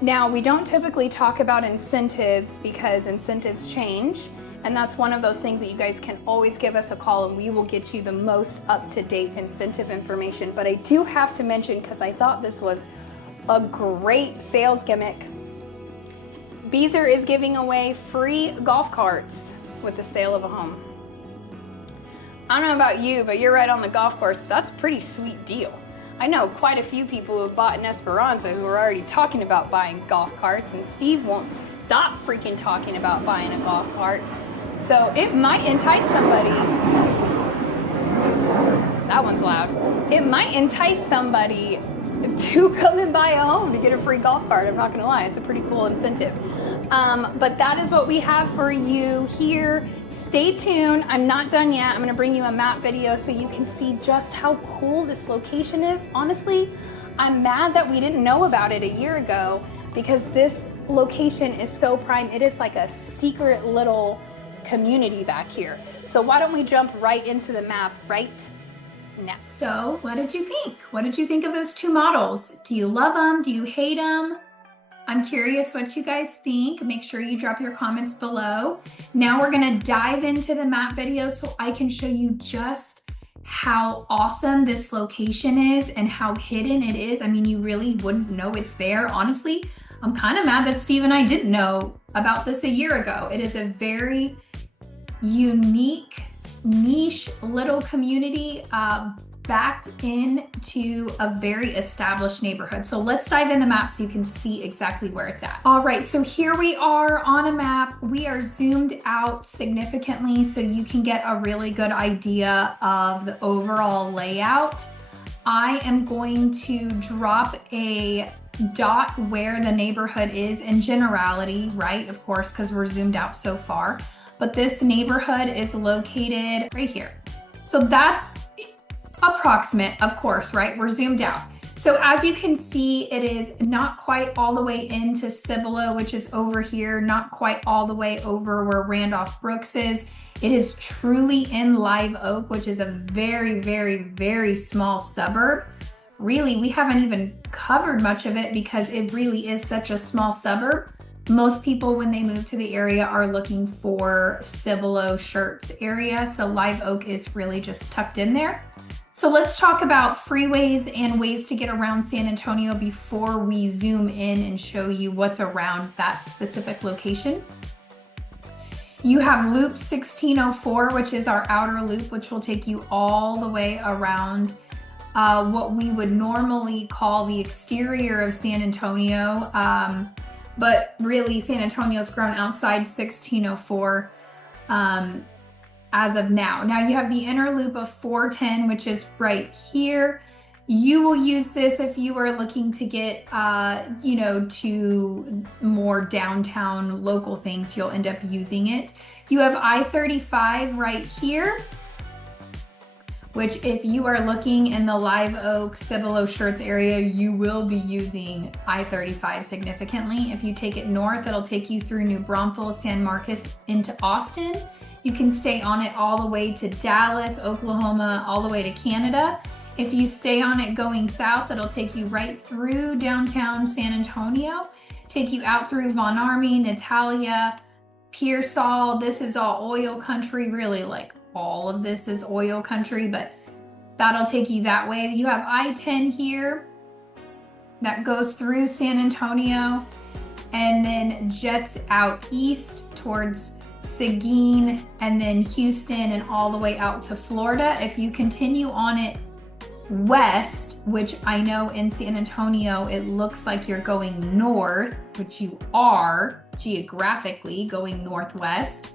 Now, we don't typically talk about incentives because incentives change. And that's one of those things that you guys can always give us a call and we will get you the most up-to-date incentive information. But I do have to mention, because I thought this was a great sales gimmick, Beazer is giving away free golf carts with the sale of a home. I don't know about you, but you're right on the golf course. That's a pretty sweet deal. I know quite a few people who have bought an Esperanza who are already talking about buying golf carts, and Steve won't stop freaking talking about buying a golf cart. So it might entice somebody. That one's loud. It might entice somebody to come and buy a home to get a free golf cart. I'm not gonna lie, it's a pretty cool incentive. But that is what we have for you here. Stay tuned, I'm not done yet. I'm gonna bring you a map video so you can see just how cool this location is. Honestly, I'm mad that we didn't know about it a year ago because this location is so prime. It is like a secret little community back here. So why don't we jump right into the map right now. So what did you think? What did you think of those two models? Do you love them? Do you hate them? I'm curious what you guys think. Make sure you drop your comments below. Now we're gonna dive into the map video so I can show you just how awesome this location is and how hidden it is. I mean, you really wouldn't know it's there. Honestly, I'm kind of mad that Steve and I didn't know about this a year ago. It is a very unique, niche little community backed into a very established neighborhood. So let's dive in the map so you can see exactly where it's at. All right, so here we are on a map. We are zoomed out significantly so you can get a really good idea of the overall layout. I am going to drop a dot where the neighborhood is in generality, right? Of course, because we're zoomed out so far. But this neighborhood is located right here. So that's approximate, of course, right? We're zoomed out. So as you can see, it is not quite all the way into Cibolo, which is over here, not quite all the way over where Randolph Brooks is. It is truly in Live Oak, which is a very, very, very small suburb. Really, we haven't even covered much of it because it really is such a small suburb. Most people, when they move to the area, are looking for Cibolo Shirts area. So Live Oak is really just tucked in there. So let's talk about freeways and ways to get around San Antonio before we zoom in and show you what's around that specific location. You have Loop 1604, which is our outer loop, which will take you all the way around what we would normally call the exterior of San Antonio. But really, San Antonio's grown outside 1604 as of now. Now you have the inner loop of 410, which is right here. You will use this if you are looking to get, to more downtown local things. You'll end up using it. You have I-35 right here, which if you are looking in the Live Oak, Cibolo Shirts area, you will be using I-35 significantly. If you take it north, it'll take you through New Braunfels, San Marcos into Austin. You can stay on it all the way to Dallas, Oklahoma, all the way to Canada. If you stay on it going south, it'll take you right through downtown San Antonio, take you out through Von Army, Natalia, Pearsall. This is all oil country, really, like all of this is oil country, but that'll take you that way. You have I-10 here that goes through San Antonio and then jets out east towards Seguin and then Houston and all the way out to Florida. If you continue on it west, which I know in San Antonio, it looks like you're going north, which you are geographically going northwest.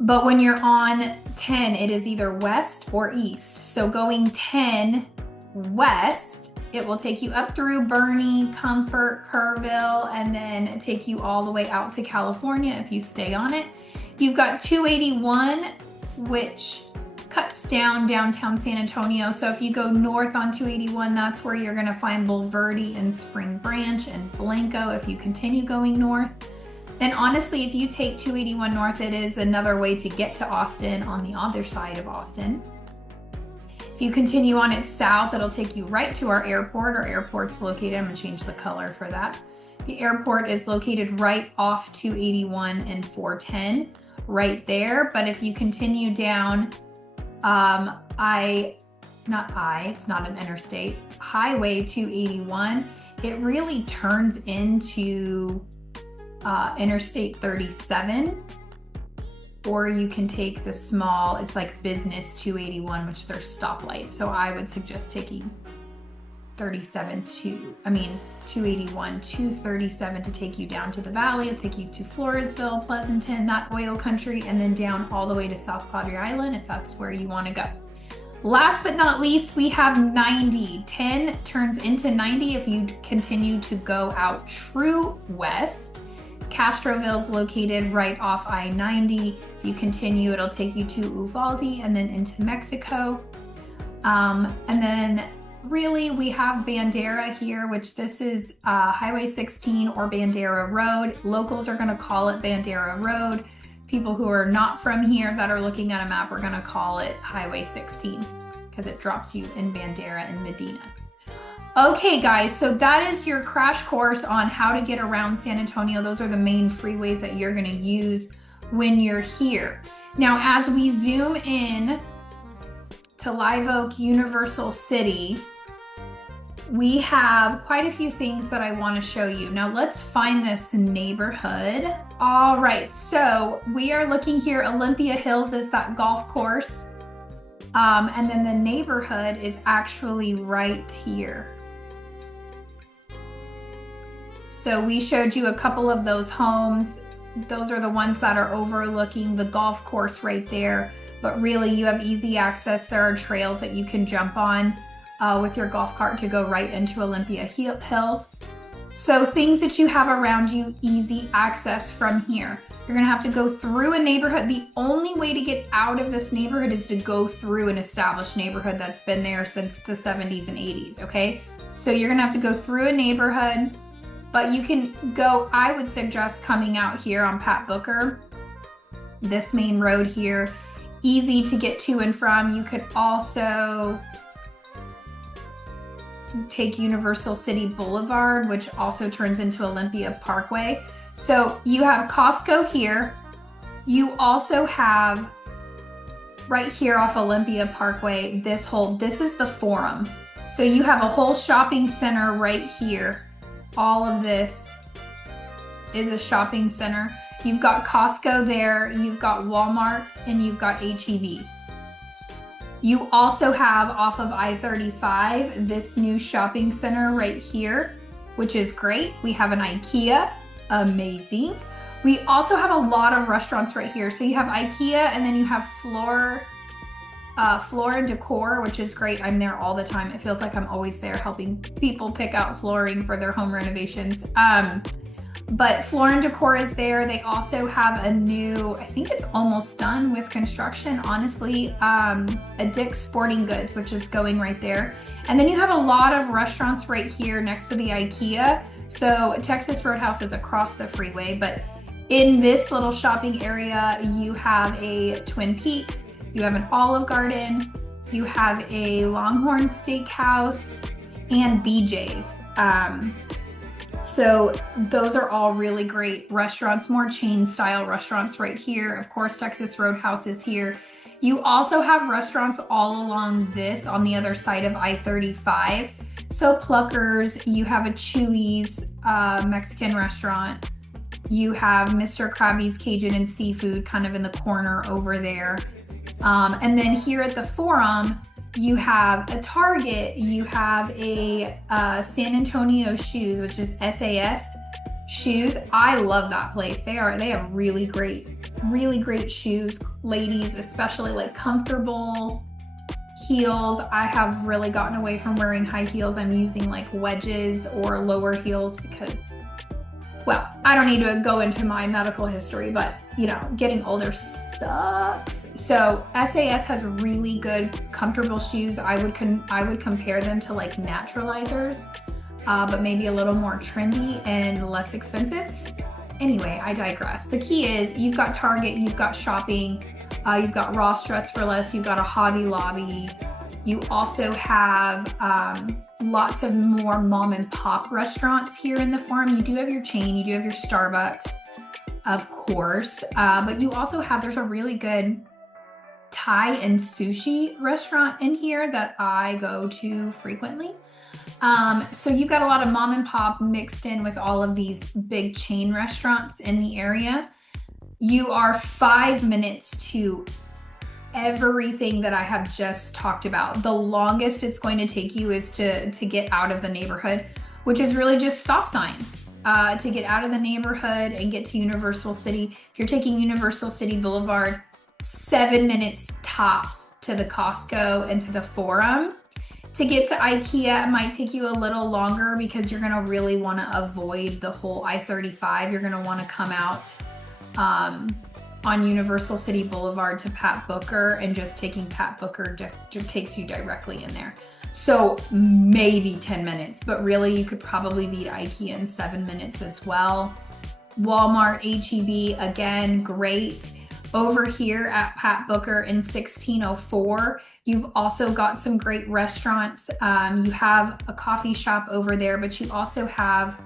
But when you're on 10, it is either west or east. So going 10 west, it will take you up through Bernie, Comfort, Kerrville, and then take you all the way out to California if you stay on it. You've got 281, which cuts down downtown San Antonio. So if you go north on 281, that's where you're gonna find Bulverde and Spring Branch and Blanco if you continue going north. And honestly, if you take 281 north, it is another way to get to Austin on the other side of Austin. If you continue on it south, it'll take you right to our airport. Our airport's located, I'm gonna change the color for that. The airport is located right off 281 and 410, right there. But if you continue down, it's not an interstate, Highway 281, it really turns into Interstate 37, or you can take the small, it's like Business 281, which there's stoplights. So I would suggest taking 281, 237 to take you down to the valley. It'll take you to Floresville, Pleasanton, that oil country, and then down all the way to South Padre Island if that's where you want to go. Last but not least, we have 90. 10 turns into 90 if you continue to go out true west. Castroville is located right off I-90. If you continue, it'll take you to Uvalde and then into Mexico. And then really we have Bandera here, which this is Highway 16 or Bandera Road. Locals are gonna call it Bandera Road. People who are not from here that are looking at a map are gonna call it Highway 16 because it drops you in Bandera and Medina. Okay guys, so that is your crash course on how to get around San Antonio. Those are the main freeways that you're gonna use when you're here. Now, as we zoom in to Live Oak Universal City, we have quite a few things that I wanna show you. Now let's find this neighborhood. All right, so we are looking here, Olympia Hills is that golf course. And then the neighborhood is actually right here. So we showed you a couple of those homes. Those are the ones that are overlooking the golf course right there. But really you have easy access. There are trails that you can jump on with your golf cart to go right into Olympia Hills. So things that you have around you, easy access from here. You're gonna have to go through a neighborhood. The only way to get out of this neighborhood is to go through an established neighborhood that's been there since the 70s and 80s, okay? So you're gonna have to go through a neighborhood, but you can go, I would suggest coming out here on Pat Booker, this main road here, easy to get to and from. You could also take Universal City Boulevard, which also turns into Olympia Parkway. So you have Costco here. You also have right here off Olympia Parkway, this is the Forum. So you have a whole shopping center right here. All of this is a shopping center. You've got Costco there, you've got Walmart, and you've got H-E-B. You also have off of I-35, this new shopping center right here, which is great. We have an IKEA, amazing. We also have a lot of restaurants right here. So you have IKEA, and then you have Floor and Decor, which is great. I'm there all the time. It feels like I'm always there helping people pick out flooring for their home renovations. But Floor and Decor is there. They also have a new, I think it's almost done with construction, honestly, a Dick's Sporting Goods, which is going right there. And then you have a lot of restaurants right here next to the IKEA. So Texas Roadhouse is across the freeway, but in this little shopping area, you have a Twin Peaks, you have an Olive Garden, you have a Longhorn Steakhouse, and BJ's. So those are all really great restaurants, more chain style restaurants right here. Of course, Texas Roadhouse is here. You also have restaurants all along this on the other side of I-35. So Pluckers, you have a Chuy's Mexican restaurant. You have Mr. Krabby's Cajun and Seafood kind of in the corner over there. And then here at the Forum, you have a Target, you have a San Antonio Shoes, which is SAS Shoes. I love that place. They have really great shoes, ladies, especially like comfortable heels. I have really gotten away from wearing high heels. I'm using like wedges or lower heels because, well, I don't need to go into my medical history, but you know, getting older sucks. So SAS has really good, comfortable shoes. I would compare them to like Naturalizers, but maybe a little more trendy and less expensive. Anyway, I digress. The key is you've got Target, you've got shopping, you've got Ross Dress for Less, you've got a Hobby Lobby. You also have lots of more mom and pop restaurants here in the Forum. You do have your chain, you do have your Starbucks, of course, but you also have, there's a really good Thai and sushi restaurant in here that I go to frequently. So you've got a lot of mom and pop mixed in with all of these big chain restaurants in the area. You are 5 minutes to everything that I have just talked about. The longest it's going to take you is to get out of the neighborhood, which is really just stop signs. To get out of the neighborhood and get to Universal City. If you're taking Universal City Boulevard, 7 minutes tops to the Costco and to the Forum. To get to IKEA, it might take you a little longer because you're gonna really wanna avoid the whole I-35. You're gonna wanna come out on Universal City Boulevard to Pat Booker, and just taking Pat Booker takes you directly in there. So maybe 10 minutes, but really you could probably beat IKEA in 7 minutes as well. Walmart, H-E-B, again, great. Over here at Pat Booker in 1604, you've also got some great restaurants. You have a coffee shop over there, but you also have,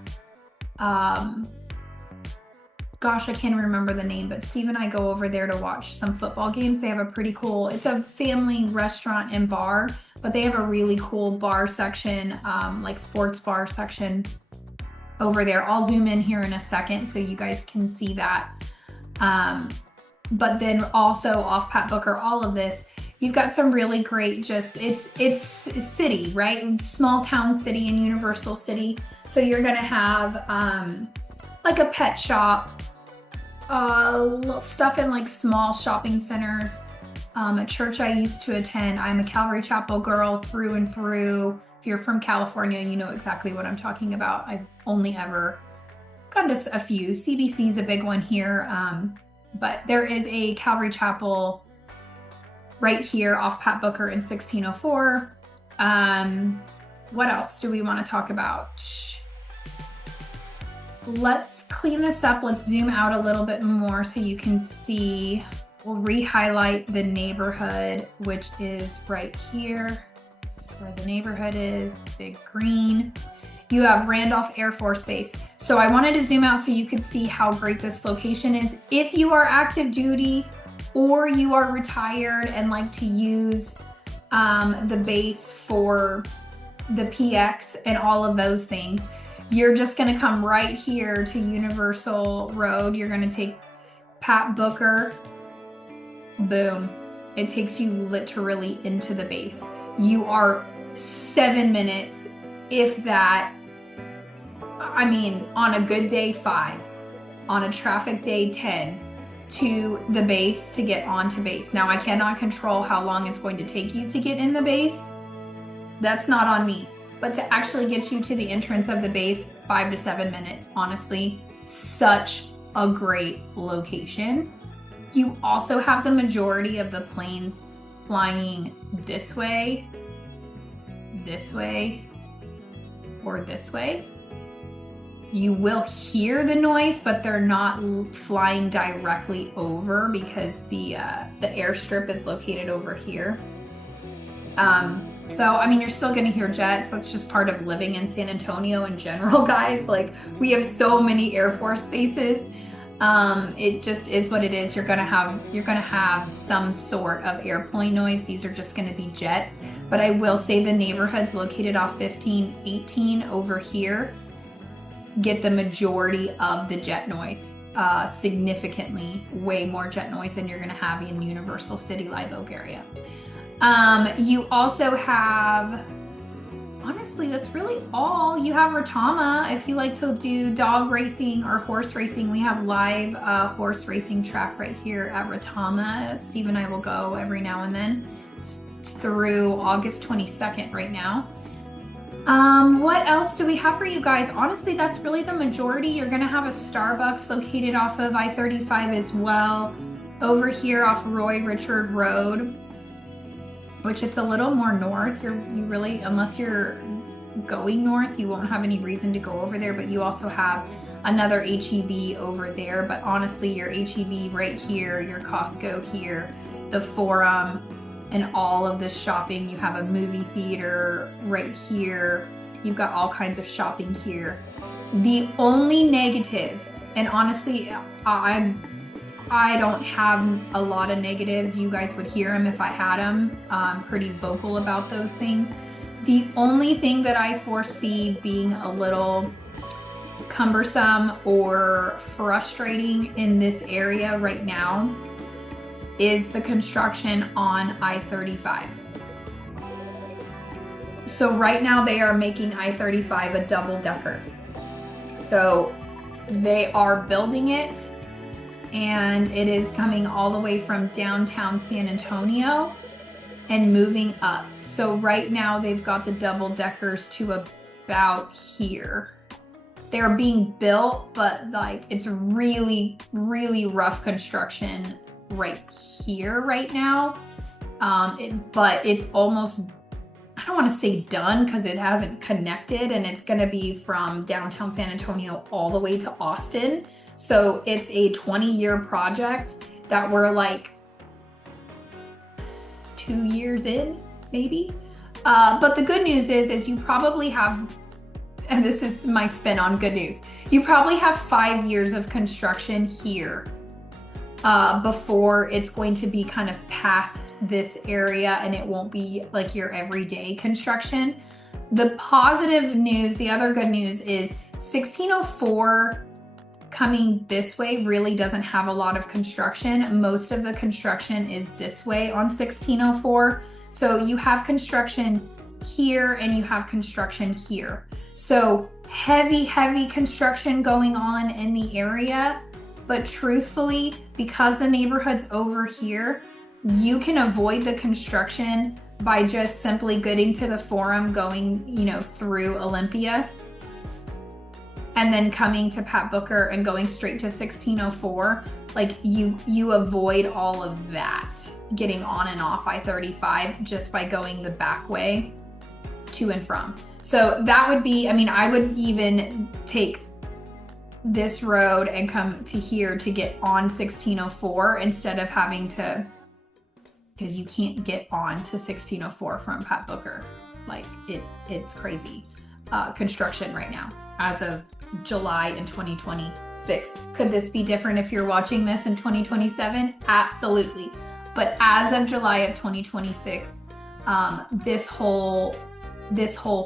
gosh, I can't remember the name, but Steve and I go over there to watch some football games. They have a pretty cool, it's a family restaurant and bar, but they have a really cool bar section, like sports bar section over there. I'll zoom in here in a second so you guys can see that. But then also off Pat Booker, all of this, you've got some really great, it's city, right? Small town city in Universal City. So you're gonna have like a pet shop, stuff in like small shopping centers. a church I used to attend. I'm a Calvary Chapel girl through and through. If you're from California, you know exactly what I'm talking about. I've only ever gone to a few. CBC is a big one here, but there is a Calvary Chapel right here off Pat Booker in 1604. What else do we want to talk about? Let's clean this up. Let's zoom out a little bit more so you can see. We'll re-highlight the neighborhood, which is right here. That's where the neighborhood is, big green. You have Randolph Air Force Base. So I wanted to zoom out so you could see how great this location is. If you are active duty or you are retired and like to use the base for the PX and all of those things, you're just gonna come right here to Universal Road. You're gonna take Pat Booker, boom. It takes you literally into the base. You are 7 minutes, if that. I mean, on a good day, 5. On a traffic day, 10 to the base to get onto base. Now, I cannot control how long it's going to take you to get in the base. That's not on me. But to actually get you to the entrance of the base, 5 to 7 minutes, honestly, such a great location. You also have the majority of the planes flying this way, or this way. You will hear the noise, but they're not flying directly over because the airstrip is located over here. So, I mean, you're still gonna hear jets. That's just part of living in San Antonio in general, guys. Like, we have so many Air Force bases. It just is what it is. You're gonna have some sort of airplane noise. These are just gonna be jets. But I will say the neighborhoods located off 1518 over here get the majority of the jet noise. Significantly way more jet noise than you're gonna have in Universal City Live Oak area. You also have, honestly, that's really all. You have Retama. If you like to do dog racing or horse racing, we have live horse racing track right here at Retama. Steve and I will go every now and then. It's through August 22nd right now. What else do we have for you guys? Honestly, that's really the majority. You're gonna have a Starbucks located off of I-35 as well. Over here off Roy Richard Road, which it's a little more north. You really, unless you're going north, you won't have any reason to go over there, but you also have another H-E-B over there. But honestly, your H-E-B right here, your Costco here, the Forum, and all of this shopping. You have a movie theater right here. You've got all kinds of shopping here. The only negative, and honestly, I don't have a lot of negatives. You guys would hear them if I had them. I'm pretty vocal about those things. The only thing that I foresee being a little cumbersome or frustrating in this area right now is the construction on I-35. So right now they are making I-35 a double-decker. So they are building it, and it is coming all the way from downtown San Antonio and moving up. So right now they've got the double deckers to about here. They're being built, but like it's really, really rough construction right here right now. But it's almost, I don't want to say done because it hasn't connected, and it's going to be from downtown San Antonio all the way to Austin. So it's a 20-year project that we're like 2 years in, maybe. But the good news is you probably have, and this is my spin on good news, you probably have 5 years of construction here before it's going to be kind of past this area, and it won't be like your everyday construction. The positive news, the other good news is 1604 coming this way really doesn't have a lot of construction. Most of the construction is this way on 1604. So you have construction here and you have construction here. So heavy, heavy construction going on in the area. But truthfully, because the neighborhood's over here, you can avoid the construction by just simply getting to the Forum, going, you know, through Olympia, and then coming to Pat Booker and going straight to 1604. Like you avoid all of that, getting on and off I-35 just by going the back way to and from. So that would be, I mean, I would even take this road and come to here to get on 1604 instead of having to, because you can't get on to 1604 from Pat Booker. Like it's crazy construction right now as of July in 2026. Could this be different if you're watching this in 2027? Absolutely. But as of July of 2026, this whole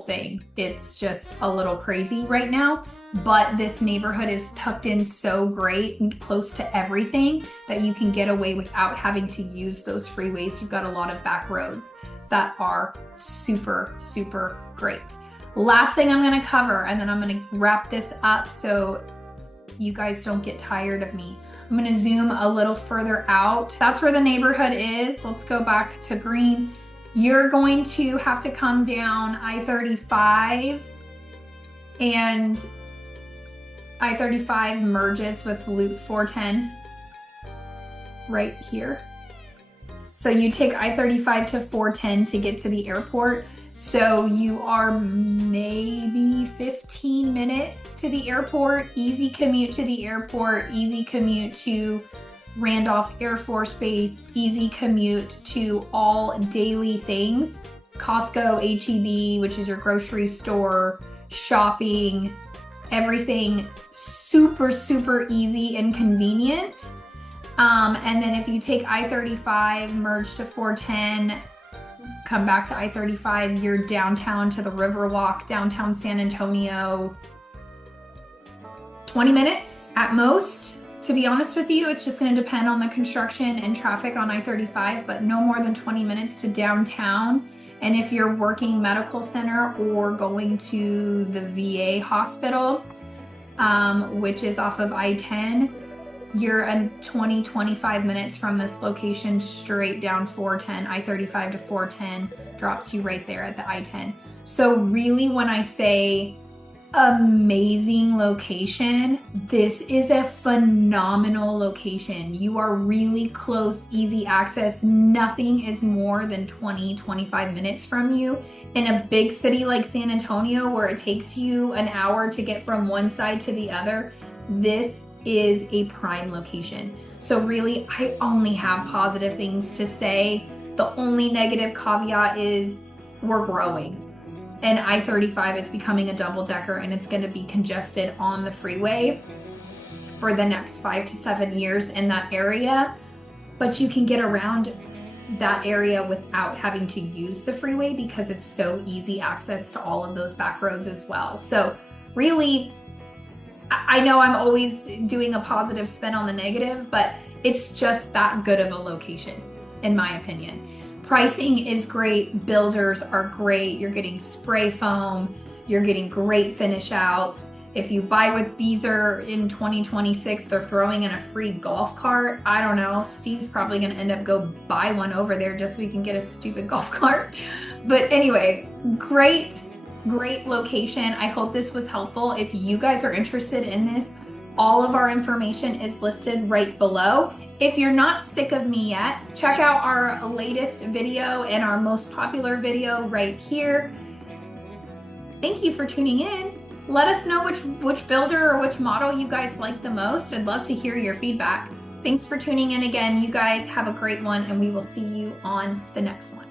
thing, it's just a little crazy right now. But this neighborhood is tucked in so great and close to everything that you can get away without having to use those freeways. You've got a lot of back roads that are super, super great. Last thing I'm gonna cover, and then I'm gonna wrap this up so you guys don't get tired of me. I'm gonna zoom a little further out. That's where the neighborhood is. Let's go back to green. You're going to have to come down I-35, and I-35 merges with Loop 410 right here. So you take I-35 to 410 to get to the airport. So you are maybe 15 minutes to the airport, easy commute to the airport, easy commute to Randolph Air Force Base, easy commute to all daily things. Costco, H-E-B, which is your grocery store, shopping, everything super, super easy and convenient. And then if you take I-35, merge to 410, come back to I-35, you're downtown to the Riverwalk, downtown San Antonio. 20 minutes at most. To be honest with you, it's just going to depend on the construction and traffic on I-35, but no more than 20 minutes to downtown. And if you're working medical center or going to the VA hospital, which is off of I-10, you're a 20-25 minutes from this location straight down 410. I-35 to 410 drops you right there at the I-10. So really, when I say amazing location, this is a phenomenal location. You are really close, easy access. Nothing is more than 20-25 minutes from you. In a big city like San Antonio, where it takes you an hour to get from one side to the other, this is a prime location. So really, I only have positive things to say. The only negative caveat is we're growing. And I-35 is becoming a double-decker, and it's going to be congested on the freeway for the next 5 to 7 years in that area. But you can get around that area without having to use the freeway because it's so easy access to all of those back roads as well. So really, I know I'm always doing a positive spin on the negative, but it's just that good of a location, in my opinion. Pricing is great. Builders are great. You're getting spray foam. You're getting great finish outs. If you buy with Beazer in 2026, they're throwing in a free golf cart. I don't know. Steve's probably going to end up go buy one over there just so we can get a stupid golf cart. But anyway, great location. I hope this was helpful. If you guys are interested in this, all of our information is listed right below. If you're not sick of me yet, check out our latest video and our most popular video right here. Thank you for tuning in. Let us know which builder or which model you guys like the most. I'd love to hear your feedback. Thanks for tuning in again. You guys have a great one, and we will see you on the next one.